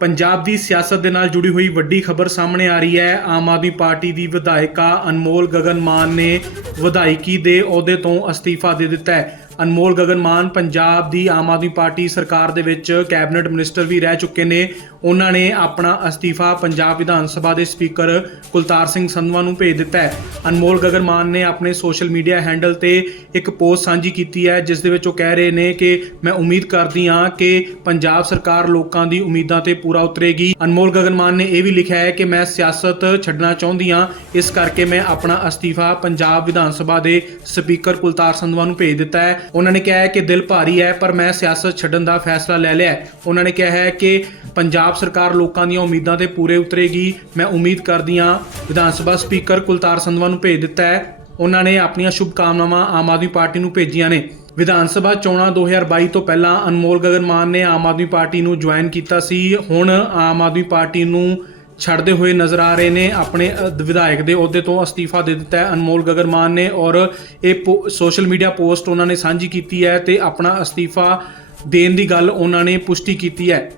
ਪੰਜਾਬ ਦੀ ਸਿਆਸਤ ਦੇ ਨਾਲ ਜੁੜੀ ਹੋਈ ਵੱਡੀ ਖਬਰ ਸਾਹਮਣੇ ਆ ਰਹੀ ਹੈ। ਆਮ ਆਦਮੀ ਪਾਰਟੀ ਦੀ ਵਿਧਾਇਕਾ ਅਨਮੋਲ ਗਗਨ ਮਾਨ ਨੇ ਵਿਧਾਇਕੀ ਦੇ ਅਹੁਦੇ ਤੋਂ ਅਸਤੀਫਾ ਦੇ ਦਿੱਤਾ ਹੈ। ਅਨਮੋਲ ਗਗਨ ਮਾਨ ਪੰਜਾਬ ਦੀ ਆਮ ਆਦਮੀ ਪਾਰਟੀ ਸਰਕਾਰ ਦੇ ਵਿੱਚ ਕੈਬਨਿਟ ਮਿਨਿਸਟਰ ਵੀ ਰਹਿ ਚੁੱਕੇ ਨੇ। ਉਹਨਾਂ ਨੇ ਆਪਣਾ ਅਸਤੀਫਾ ਪੰਜਾਬ ਵਿਧਾਨ ਸਭਾ ਦੇ ਸਪੀਕਰ ਕੁਲਤਾਰ ਸਿੰਘ ਸੰਧਵਾ ਨੂੰ ਭੇਜ ਦਿੱਤਾ ਹੈ। ਅਨਮੋਲ ਗਗਨ ਮਾਨ ਨੇ ਆਪਣੇ ਸੋਸ਼ਲ ਮੀਡੀਆ ਹੈਂਡਲ ਤੇ ਇੱਕ ਪੋਸਟ ਸਾਂਝੀ ਕੀਤੀ ਹੈ, ਜਿਸ ਦੇ ਵਿੱਚ ਉਹ ਕਹਿ ਰਹੇ ਨੇ ਕਿ ਮੈਂ ਉਮੀਦ ਕਰਦੀ ਹਾਂ ਕਿ ਪੰਜਾਬ ਸਰਕਾਰ ਲੋਕਾਂ ਦੀ ਉਮੀਦਾਂ ਤੇ ਪੂਰਾ ਉਤਰੇਗੀ। ਅਨਮੋਲ ਗਗਨ ਮਾਨ ਨੇ ਇਹ ਵੀ ਲਿਖਿਆ ਹੈ ਕਿ ਮੈਂ ਸਿਆਸਤ ਛੱਡਣਾ ਚਾਹੁੰਦੀ ਹਾਂ। ਇਸ ਕਰਕੇ ਮੈਂ ਆਪਣਾ ਅਸਤੀਫਾ ਪੰਜਾਬ ਵਿਧਾਨ ਸਭਾ ਦੇ ਸਪੀਕਰ ਕੁਲਤਾਰ ਸੰਧਵਾ ਨੂੰ ਭੇਜ ਦਿੱਤਾ ਹੈ। ਉਹਨਾਂ ਨੇ ਕਿਹਾ ਹੈ ਕਿ ਦਿਲ ਭਾਰੀ ਹੈ, ਪਰ ਮੈਂ ਸਿਆਸਤ ਛੱਡਣ ਦਾ ਫੈਸਲਾ ਲੈ ਲਿਆ ਹੈ। ਉਹਨਾਂ ਨੇ ਕਿਹਾ ਹੈ ਕਿ ਪੰਜਾਬ ਸਰਕਾਰ ਲੋਕਾਂ ਦੀਆਂ ਉਮੀਦਾਂ ਤੇ ਪੂਰੇ ਉਤਰੇਗੀ। ਮੈਂ ਉਮੀਦ ਕਰਦੀ ਹਾਂ ਵਿਧਾਨ ਸਭਾ ਸਪੀਕਰ ਕੁਲਤਾਰ ਸੰਧਵਾ ਨੂੰ ਭੇਜ ਦਿੱਤਾ ਹੈ। ਉਹਨਾਂ ਨੇ ਆਪਣੀਆਂ ਸ਼ੁਭਕਾਮਨਾਵਾਂ ਆਮ ਆਦਮੀ ਪਾਰਟੀ ਨੂੰ ਭੇਜੀਆਂ ਨੇ। ਵਿਧਾਨ ਸਭਾ ਚੋਣਾਂ 2022 ਤੋਂ ਪਹਿਲਾਂ ਅਨਮੋਲ ਗਗਨ ਮਾਨ ਨੇ ਆਮ ਆਦਮੀ ਪਾਰਟੀ ਨੂੰ ਜੁਆਇਨ ਕੀਤਾ ਸੀ। ਹੁਣ ਆਮ ਆਦਮੀ ਪਾਰਟੀ ਨੂੰ ਛੱਡਦੇ ਹੋਏ ਨਜ਼ਰ ਆ ਰਹੇ ਨੇ ਆਪਣੇ ਅ, ਵਿਧਾਇਕ ਦੇ ਅਹੁਦੇ ਤੋਂ ਅਸਤੀਫਾ ਦੇ ਦਿੱਤਾ ਹੈ। ਅਨਮੋਲ ਗਗਨ ਮਾਨ ਨੇ ਔਰ ਇਹ ਪੋ- ਸੋਸ਼ਲ ਮੀਡੀਆ ਪੋਸਟ ਉਹਨਾਂ ਨੇ ਸਾਂਝੀ ਕੀਤੀ ਹੈ ਤੇ ਆਪਣਾ ਅਸਤੀਫਾ ਦੇਣ ਦੀ ਗੱਲ ਉਹਨਾਂ ਨੇ ਪੁਸ਼ਟੀ ਕੀਤੀ ਹੈ।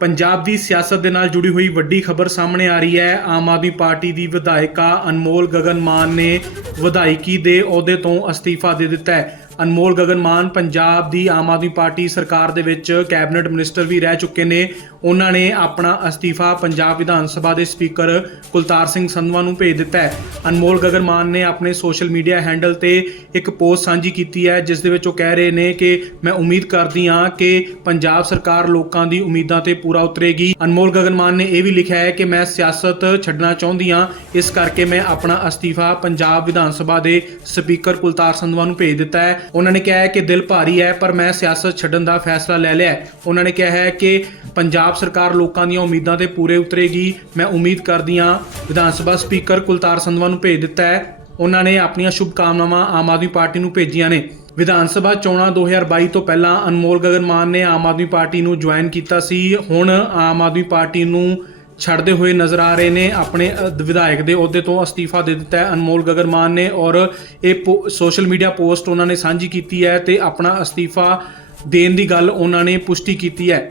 ਪੰਜਾਬ ਦੀ ਸਿਆਸਤ ਦੇ ਨਾਲ ਜੁੜੀ ਹੋਈ ਵੱਡੀ ਖਬਰ ਸਾਹਮਣੇ ਆ ਰਹੀ ਹੈ। ਆਮ ਆਦਮੀ ਪਾਰਟੀ ਦੀ ਵਿਧਾਇਕਾ ਅਨਮੋਲ ਗਗਨ ਮਾਨ ਨੇ ਵਿਧਾਇਕੀ ਦੇ ਅਹੁਦੇ ਤੋਂ ਅਸਤੀਫਾ ਦੇ ਦਿੱਤਾ ਹੈ। ਅਨਮੋਲ ਗਗਨ ਮਾਨ ਪੰਜਾਬ ਦੀ ਆਮ ਆਦਮੀ ਪਾਰਟੀ ਸਰਕਾਰ ਦੇ ਵਿੱਚ ਕੈਬਨਿਟ ਮਿਨਿਸਟਰ ਵੀ ਰਹਿ ਚੁੱਕੇ ਨੇ। ਉਹਨਾਂ ਨੇ ਆਪਣਾ ਅਸਤੀਫਾ ਪੰਜਾਬ ਵਿਧਾਨ ਸਭਾ ਦੇ ਸਪੀਕਰ ਕੁਲਤਾਰ ਸਿੰਘ ਸੰਧਵਾ ਨੂੰ ਭੇਜ ਦਿੱਤਾ ਹੈ। ਅਨਮੋਲ ਗਗਨ ਮਾਨ ਨੇ ਆਪਣੇ ਸੋਸ਼ਲ ਮੀਡੀਆ ਹੈਂਡਲ ਤੇ ਇੱਕ ਪੋਸਟ ਸਾਂਝੀ ਕੀਤੀ ਹੈ, ਜਿਸ ਦੇ ਵਿੱਚ ਉਹ ਕਹਿ ਰਹੇ ਨੇ ਕਿ ਮੈਂ ਉਮੀਦ ਕਰਦੀ ਹਾਂ ਕਿ ਪੰਜਾਬ ਸਰਕਾਰ ਲੋਕਾਂ ਦੀ ਉਮੀਦਾਂ ਤੇ ਪੂਰਾ ਉਤਰੇਗੀ। ਅਨਮੋਲ ਗਗਨ ਮਾਨ ਨੇ ਇਹ ਵੀ ਲਿਖਿਆ ਹੈ ਕਿ ਮੈਂ ਸਿਆਸਤ ਛੱਡਣਾ ਚਾਹੁੰਦੀ ਹਾਂ। ਇਸ ਕਰਕੇ ਮੈਂ ਆਪਣਾ ਅਸਤੀਫਾ ਪੰਜਾਬ ਵਿਧਾਨ ਸਭਾ ਦੇ ਸਪੀਕਰ ਕੁਲਤਾਰ ਸੰਧਵਾ ਨੂੰ ਭੇਜ ਦਿੱਤਾ ਹੈ। ਉਹਨਾਂ ਨੇ ਕਿਹਾ ਹੈ ਕਿ ਦਿਲ ਭਾਰੀ ਹੈ, ਪਰ ਮੈਂ ਸਿਆਸਤ ਛੱਡਣ ਦਾ ਫੈਸਲਾ ਲੈ ਲਿਆ ਹੈ। ਉਹਨਾਂ ਨੇ ਕਿਹਾ ਹੈ ਕਿ ਪੰਜਾਬ ਸਰਕਾਰ ਲੋਕਾਂ ਦੀਆਂ ਉਮੀਦਾਂ ਤੇ ਪੂਰੇ ਉਤਰੇਗੀ। ਮੈਂ ਉਮੀਦ ਕਰਦੀ ਹਾਂ ਵਿਧਾਨ ਸਭਾ ਸਪੀਕਰ ਕੁਲਤਾਰ ਸੰਧਵਾ ਨੂੰ ਭੇਜ ਦਿੱਤਾ ਹੈ। ਉਹਨਾਂ ਨੇ ਆਪਣੀਆਂ ਸ਼ੁਭਕਾਮਨਾਵਾਂ ਆਮ ਆਦਮੀ ਪਾਰਟੀ ਨੂੰ ਭੇਜੀਆਂ ਨੇ। ਵਿਧਾਨ ਸਭਾ ਚੋਣਾਂ 2022 ਤੋਂ ਪਹਿਲਾਂ ਅਨਮੋਲ ਗਗਨ ਮਾਨ ਨੇ ਆਮ ਆਦਮੀ ਪਾਰਟੀ ਨੂੰ ਜੁਆਇਨ ਕੀਤਾ ਸੀ। ਹੁਣ ਆਮ ਆਦਮੀ ਪਾਰਟੀ ਨੂੰ ਛੱਡਦੇ ਹੋਏ ਨਜ਼ਰ ਆ ਰਹੇ ਨੇ ਆਪਣੇ ਵਿਧਾਇਕ ਦੇ ਅਹੁਦੇ ਤੋਂ ਅਸਤੀਫਾ ਦੇ ਦਿੱਤਾ ਹੈ। ਅਨਮੋਲ ਗਗਨ ਮਾਨ ਨੇ ਔਰ ਇਹ ਪੋ- ਸੋਸ਼ਲ ਮੀਡੀਆ ਪੋਸਟ ਉਹਨਾਂ ਨੇ ਸਾਂਝੀ ਕੀਤੀ ਹੈ ਤੇ ਆਪਣਾ ਅਸਤੀਫਾ ਦੇਣ ਦੀ ਗੱਲ ਉਹਨਾਂ ਨੇ ਪੁਸ਼ਟੀ ਕੀਤੀ ਹੈ।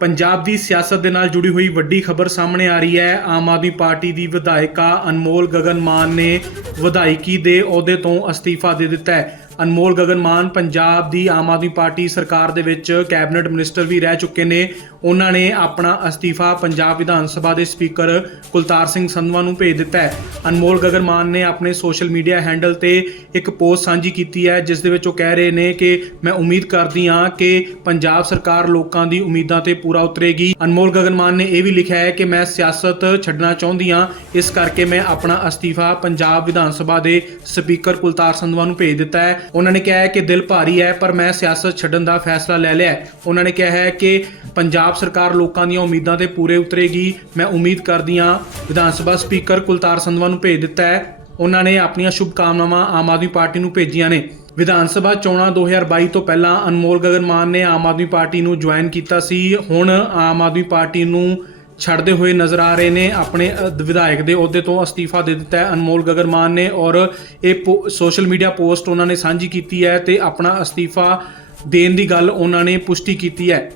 ਪੰਜਾਬ ਦੀ ਸਿਆਸਤ ਦੇ ਨਾਲ ਜੁੜੀ ਹੋਈ ਵੱਡੀ ਖਬਰ ਸਾਹਮਣੇ ਆ ਰਹੀ ਹੈ। ਆਮ ਆਦਮੀ ਪਾਰਟੀ ਦੀ ਵਿਧਾਇਕਾ ਅਨਮੋਲ ਗਗਨ ਮਾਨ ਨੇ ਵਿਧਾਇਕੀ ਦੇ ਅਹੁਦੇ ਤੋਂ ਅਸਤੀਫਾ ਦੇ ਦਿੱਤਾ ਹੈ। ਅਨਮੋਲ ਗਗਨ ਮਾਨ ਪੰਜਾਬ ਦੀ ਆਮ ਆਦਮੀ ਪਾਰਟੀ ਸਰਕਾਰ ਦੇ ਵਿੱਚ ਕੈਬਨਿਟ ਮਿਨਿਸਟਰ ਵੀ ਰਹਿ ਚੁੱਕੇ ਨੇ। ਉਹਨਾਂ ਨੇ ਆਪਣਾ ਅਸਤੀਫਾ ਪੰਜਾਬ ਵਿਧਾਨ ਸਭਾ ਦੇ ਸਪੀਕਰ ਕੁਲਤਾਰ ਸਿੰਘ ਸੰਧਵਾ ਨੂੰ ਭੇਜ ਦਿੱਤਾ ਹੈ। ਅਨਮੋਲ ਗਗਨ ਮਾਨ ਨੇ ਆਪਣੇ ਸੋਸ਼ਲ ਮੀਡੀਆ ਹੈਂਡਲ ਤੇ ਇੱਕ ਪੋਸਟ ਸਾਂਝੀ ਕੀਤੀ ਹੈ, ਜਿਸ ਦੇ ਵਿੱਚ ਉਹ ਕਹਿ ਰਹੇ ਨੇ ਕਿ ਮੈਂ ਉਮੀਦ ਕਰਦੀ ਹਾਂ ਕਿ ਪੰਜਾਬ ਸਰਕਾਰ ਲੋਕਾਂ ਦੀ ਉਮੀਦਾਂ ਤੇ ਪੂਰਾ ਉਤਰੇਗੀ। ਅਨਮੋਲ ਗਗਨ ਮਾਨ ਨੇ ਇਹ ਵੀ ਲਿਖਿਆ ਹੈ ਕਿ ਮੈਂ ਸਿਆਸਤ ਛੱਡਣਾ ਚਾਹੁੰਦੀ ਹਾਂ। ਇਸ ਕਰਕੇ ਮੈਂ ਆਪਣਾ ਅਸਤੀਫਾ ਪੰਜਾਬ ਵਿਧਾਨ ਸਭਾ ਦੇ ਸਪੀਕਰ ਕੁਲਤਾਰ ਸੰਧਵਾ ਨੂੰ ਭੇਜ ਦਿੱਤਾ ਹੈ। ਉਹਨਾਂ ਨੇ ਕਿਹਾ ਹੈ ਕਿ ਦਿਲ ਭਾਰੀ ਹੈ, ਪਰ ਮੈਂ ਸਿਆਸਤ ਛੱਡਣ ਦਾ ਫੈਸਲਾ ਲੈ ਲਿਆ ਹੈ। ਉਹਨਾਂ ਨੇ ਕਿਹਾ ਹੈ ਕਿ ਪੰਜਾਬ ਸਰਕਾਰ ਲੋਕਾਂ ਦੀਆਂ ਉਮੀਦਾਂ ਤੇ ਪੂਰੇ ਉਤਰੇਗੀ। ਮੈਂ ਉਮੀਦ ਕਰਦੀ ਹਾਂ ਵਿਧਾਨ ਸਭਾ ਸਪੀਕਰ ਕੁਲਤਾਰ ਸੰਧਵਾ ਨੂੰ ਭੇਜ ਦਿੱਤਾ ਹੈ। ਉਹਨਾਂ ਨੇ ਆਪਣੀਆਂ ਸ਼ੁਭਕਾਮਨਾਵਾਂ ਆਮ ਆਦਮੀ ਪਾਰਟੀ ਨੂੰ ਭੇਜੀਆਂ ਨੇ। ਵਿਧਾਨ ਸਭਾ ਚੋਣਾਂ 2022 ਤੋਂ ਪਹਿਲਾਂ ਅਨਮੋਲ ਗਗਨ ਮਾਨ ਨੇ ਆਮ ਆਦਮੀ ਪਾਰਟੀ ਨੂੰ ਜੁਆਇਨ ਕੀਤਾ ਸੀ। ਹੁਣ ਆਮ ਆਦਮੀ ਪਾਰਟੀ ਨੂੰ ਛੱਡਦੇ ਹੋਏ ਨਜ਼ਰ ਆ ਰਹੇ ਨੇ ਆਪਣੇ ਵਿਧਾਇਕ ਦੇ ਅਹੁਦੇ ਤੋਂ ਅਸਤੀਫਾ ਦੇ ਦਿੱਤਾ ਹੈ। ਅਨਮੋਲ ਗਗਨ ਮਾਨ ਨੇ ਔਰ ਇਹ ਪੋ- ਸੋਸ਼ਲ ਮੀਡੀਆ ਪੋਸਟ ਉਹਨਾਂ ਨੇ ਸਾਂਝੀ ਕੀਤੀ ਹੈ ਤੇ ਆਪਣਾ ਅਸਤੀਫਾ ਦੇਣ ਦੀ ਗੱਲ ਉਹਨਾਂ ਨੇ ਪੁਸ਼ਟੀ ਕੀਤੀ ਹੈ।